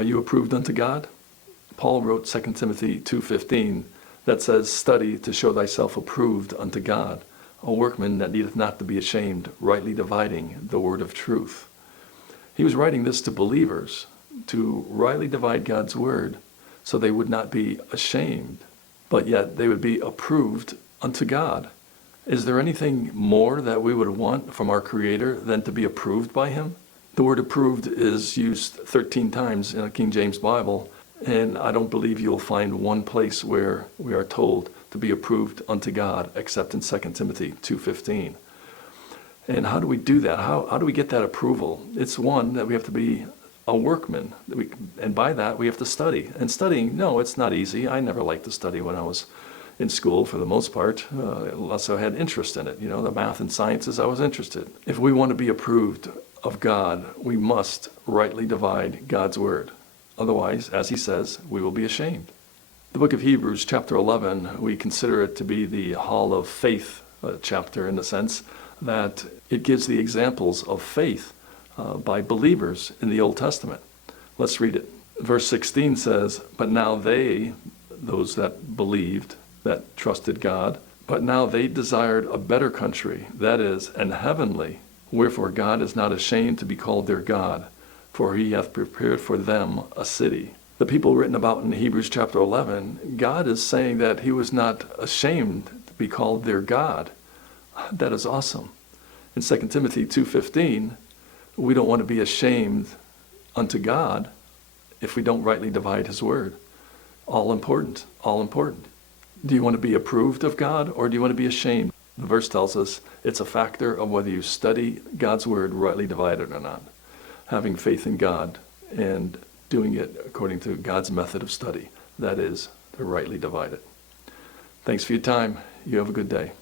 Are you approved unto God? Paul wrote 2 Timothy 2:15 that says, "Study to show thyself approved unto God, a workman that needeth not to be ashamed, rightly dividing the word of truth." He was writing this to believers, to rightly divide God's word, so they would not be ashamed, but yet they would be approved unto God. Is there anything more that we would want from our Creator than to be approved by Him? The word approved is used 13 times in a King James Bible, and I don't believe you'll find one place where we are told to be approved unto God except in 2 Timothy 2:15. And how do we do that? How do we get that approval? It's one, that we have to be a workman, and by that we have to study. And studying, no, it's not easy. I never liked to study when I was in school for the most part, unless I had interest in it. The math and sciences, I was interested. If we want to be approved of God, we must rightly divide God's word. Otherwise, as he says, we will be ashamed. The book of Hebrews, chapter 11, we consider it to be the Hall of Faith chapter, in the sense that it gives the examples of faith by believers in the Old Testament. Let's read it. Verse 16 says, "But now they," those that believed, that trusted God, "but now they desired a better country, that is, an heavenly. Wherefore God is not ashamed to be called their God, for he hath prepared for them a city." The people written about in Hebrews chapter 11, God is saying that he was not ashamed to be called their God. That is awesome. In 2 Timothy 2:15, we don't want to be ashamed unto God if we don't rightly divide his word. All important, all important. Do you want to be approved of God, or do you want to be ashamed? The verse tells us it's a factor of whether you study God's word rightly divided or not. Having faith in God and doing it according to God's method of study. That is, to rightly divide it. Thanks for your time. You have a good day.